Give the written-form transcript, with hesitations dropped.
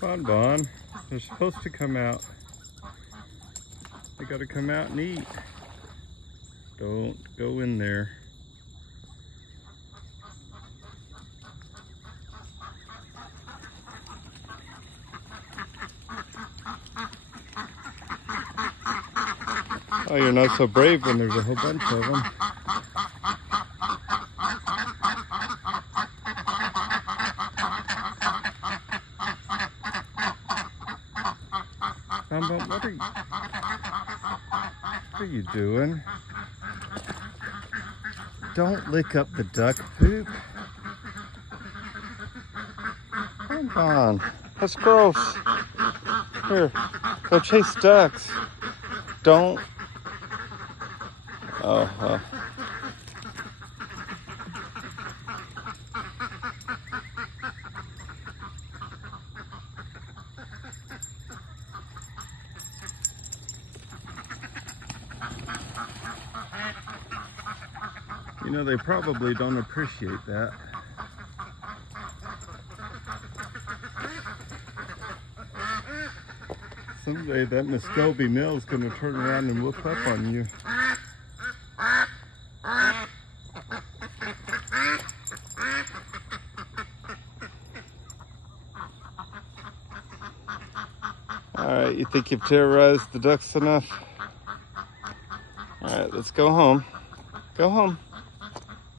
Bonbon, they're supposed to come out. They gotta come out and eat. Don't go in there. Oh, you're not so brave when there's a whole bunch of them. Bonbon, what are you doing? Don't lick up the duck poop. Bonbon, that's gross. Here, go chase ducks. Don't. Oh, you know, they probably don't appreciate that. Someday that Muscovy mill's gonna turn around and whoop up on you. Alright, you think you've terrorized the ducks enough? Alright, let's go home. Go home.